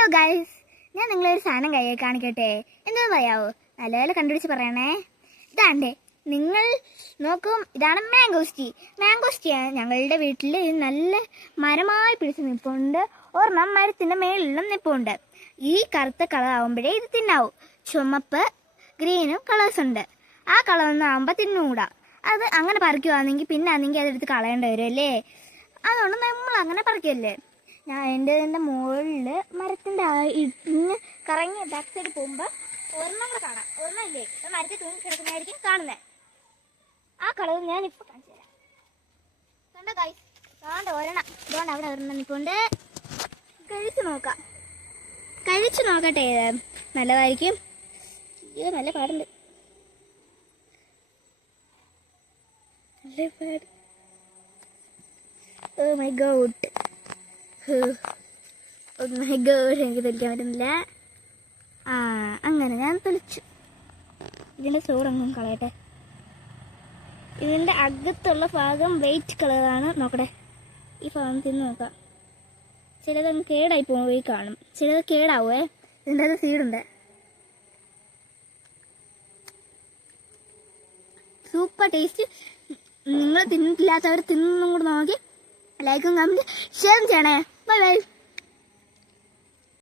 Hello guys, ഞാൻ നിങ്ങളൊരു സാധനം കാണിക്കട്ടെ. എന്താണെന്ന് പറയാവോ? നല്ലപോലെ കണ്ടുപിടിച്ച് പറയണേ. ഇതാണ്ടേ, നിങ്ങൾ നോക്കും, ഇതാണ് മാംഗോസ്റ്റിയാണ്. ഞങ്ങളുടെ വീട്ടിൽ നല്ല മരമായി പിടിച്ച് നിൽപ്പുണ്ട്. ഒരെണ്ണം മരത്തിൻ്റെ മേളിലും നിൽപ്പുണ്ട്. ഈ കറുത്ത കളർ ആകുമ്പോഴേ ഇത് തിന്നാവൂ. ചുമപ്പ് ഗ്രീനും കളേഴ്സ് ഉണ്ട്. ആ കളറൊന്നും ആകുമ്പോൾ തിന്നൂടാ. അത് അങ്ങനെ പറിക്കുവാണെങ്കിൽ പിന്നെ അതെടുത്ത് കളയേണ്ടി വരും അല്ലേ. അതുകൊണ്ട് നമ്മൾ അങ്ങനെ പറിക്കല്ലേ. ഞാൻ എൻ്റെ മുകളിൽ മരത്തിൻ്റെ ഇങ്ങനെ കറങ്ങി ബാക്ക് സൈഡ് പോകുമ്പോൾ ഒരെണ്ണം കൂടെ കാണാം. ഒരെണ്ണമില്ലേ, മരത്തിൽ തൂങ്ങി കിടക്കുന്നതായിരിക്കും കാണുന്നത്. ആ കളർ ഞാനിപ്പോൾ കാണിച്ചു തരാം. കണ്ടോ ഗൈസ്, കാണണ്ട ഒരെണ്ണം. ഇതുകൊണ്ട് അവിടെ ഒരെണ്ണം നിൽപ്പുണ്ട്. കഴിച്ചു നോക്കട്ടെ. നല്ലതായിരിക്കും. അയ്യോ, നല്ല പാടുണ്ട്. ഓ മൈ ഗോഡ്, എനിക്ക് തൊലിക്കാൻ പറ്റുന്നില്ല. അങ്ങനെ ഞാൻ തൊലിച്ചു. ഇതിൻ്റെ ചോറൊന്നും കളയട്ടെ. ഇതിൻ്റെ അകത്തുള്ള ഭാഗം വൈറ്റ് കളറാണ്. നോക്കട്ടെ, ഈ ഭാഗം തിന്ന് നോക്കാം. ചിലതങ്ങ് കേടായി പോയി കാണും, ചിലത് കേടാവേ. ഇതിൻ്റെ അത് സീഡുണ്ട്. Super taste. നിങ്ങൾ തിന്നിട്ടില്ലാത്തവർ തിന്നും കൂടെ നോക്കി ലൈക്കും കമൻറ്റ് ഷെയറും ചെയ്യണേ. Bye bye.